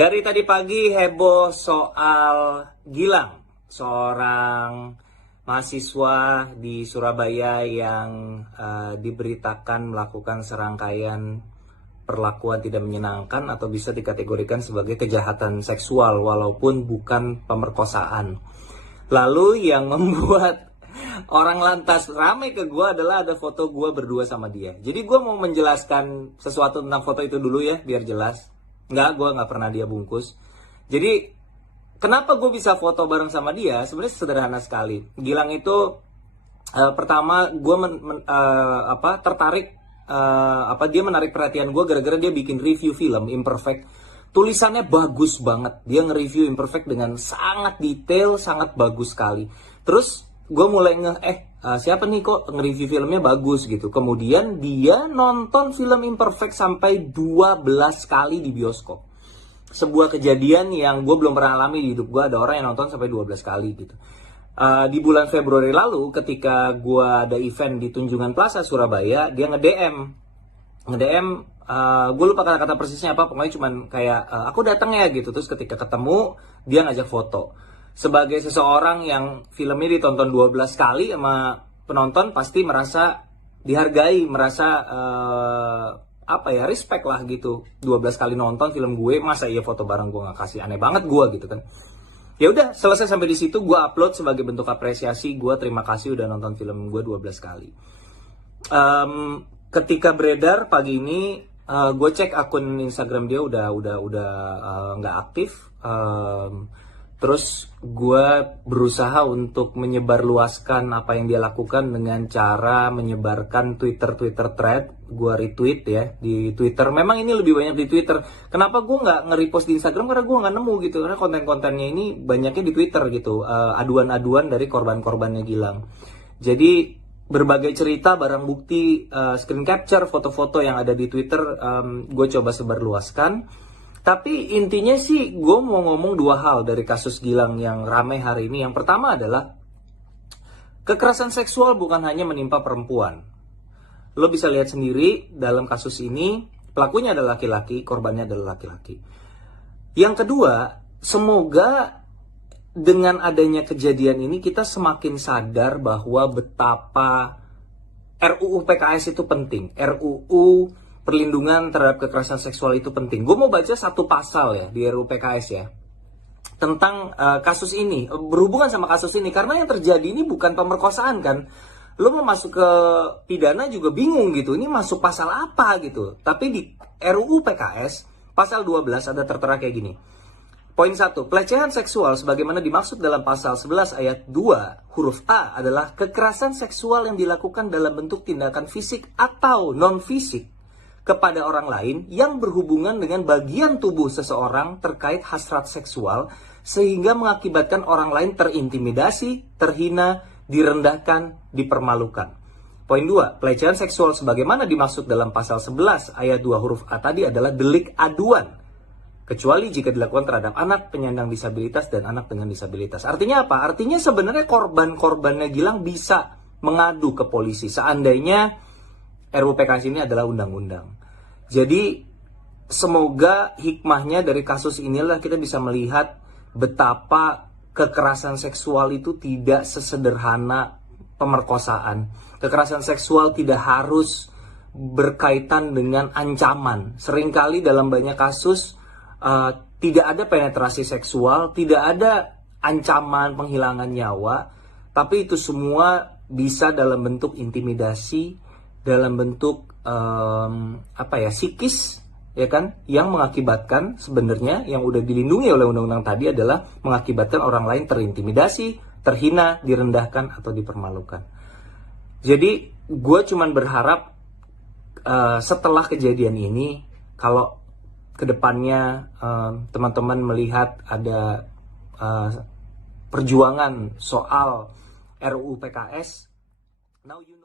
Dari tadi pagi heboh soal Gilang, seorang mahasiswa di Surabaya yang diberitakan melakukan serangkaian perlakuan tidak menyenangkan atau bisa dikategorikan sebagai kejahatan seksual walaupun bukan pemerkosaan. Lalu yang membuat orang lantas ramai ke gue adalah ada foto gue berdua sama dia. Jadi gue mau menjelaskan sesuatu tentang foto itu dulu ya, biar jelas. Gue nggak pernah dia bungkus. Jadi, kenapa gue bisa foto bareng sama dia? Sebenarnya sederhana sekali. Gilang itu, pertama gue tertarik, dia menarik perhatian gue gara-gara dia bikin review film Imperfect. Tulisannya bagus banget. Dia nge-review Imperfect dengan sangat detail, sangat bagus sekali. Terus, gue mulai siapa nih kok nge-review filmnya bagus gitu. Kemudian dia nonton film Imperfect sampai 12 kali di bioskop. Sebuah kejadian yang gue belum pernah alami di hidup gue. Ada orang yang nonton sampai 12 kali gitu. Di bulan Februari lalu ketika gue ada event di Tunjungan Plaza Surabaya, dia nge-DM, gue lupa kata-kata persisnya apa, pokoknya cuman kayak aku datang ya gitu. Terus ketika ketemu dia ngajak foto. Sebagai seseorang yang filmnya ditonton 12 kali sama penonton, pasti merasa dihargai, merasa respect lah gitu. 12 kali nonton film gue, masa iya foto bareng gue nggak kasih, aneh banget gue gitu kan. Ya udah, selesai sampai di situ, gue upload sebagai bentuk apresiasi, gue terima kasih udah nonton film gue 12 kali. Ketika beredar pagi ini, gue cek akun Instagram dia udah nggak aktif. Terus gue berusaha untuk menyebarluaskan apa yang dia lakukan dengan cara menyebarkan Twitter thread. Gue retweet ya di Twitter. Memang ini lebih banyak di Twitter. Kenapa gue nggak nge-repost di Instagram? Karena gue nggak nemu gitu. Karena konten-kontennya ini banyaknya di Twitter gitu. Aduan-aduan dari korban-korbannya Gilang. Jadi berbagai cerita, barang bukti, screen capture, foto-foto yang ada di Twitter, gue coba sebarluaskan. Tapi intinya sih gue mau ngomong dua hal dari kasus Gilang yang ramai hari ini. Yang pertama adalah kekerasan seksual bukan hanya menimpa perempuan. Lo bisa lihat sendiri dalam kasus ini pelakunya adalah laki-laki, korbannya adalah laki-laki. Yang kedua, semoga dengan adanya kejadian ini kita semakin sadar bahwa betapa RUU PKS itu penting. RUU perlindungan terhadap kekerasan seksual itu penting. Gue mau baca satu pasal ya di RUU PKS ya tentang kasus ini, berhubungan sama kasus ini, karena yang terjadi ini bukan pemerkosaan kan. Lo mau masuk ke pidana juga bingung gitu, ini masuk pasal apa gitu. Tapi di RUU PKS pasal 12 ada tertera kayak gini. Poin 1, pelecehan seksual sebagaimana dimaksud dalam pasal 11 ayat 2 huruf A adalah kekerasan seksual yang dilakukan dalam bentuk tindakan fisik atau non-fisik kepada orang lain yang berhubungan dengan bagian tubuh seseorang terkait hasrat seksual sehingga mengakibatkan orang lain terintimidasi, terhina, direndahkan, dipermalukan. Poin 2, pelecehan seksual sebagaimana dimaksud dalam pasal 11 ayat 2 huruf A tadi adalah delik aduan, kecuali jika dilakukan terhadap anak penyandang disabilitas dan anak dengan disabilitas. Artinya apa? Artinya sebenarnya korban-korbannya Gilang bisa mengadu ke polisi seandainya RUU PKS ini adalah undang-undang. Jadi semoga hikmahnya dari kasus inilah kita bisa melihat betapa kekerasan seksual itu tidak sesederhana pemerkosaan. Kekerasan seksual tidak harus berkaitan dengan ancaman. Seringkali dalam banyak kasus tidak ada penetrasi seksual, tidak ada ancaman penghilangan nyawa, tapi itu semua bisa dalam bentuk intimidasi, dalam bentuk psikis ya kan, yang mengakibatkan sebenarnya yang udah dilindungi oleh undang-undang tadi adalah mengakibatkan orang lain terintimidasi, terhina, direndahkan atau dipermalukan. Jadi gue cuman berharap setelah kejadian ini kalau kedepannya teman-teman melihat ada perjuangan soal RUU PKS, now you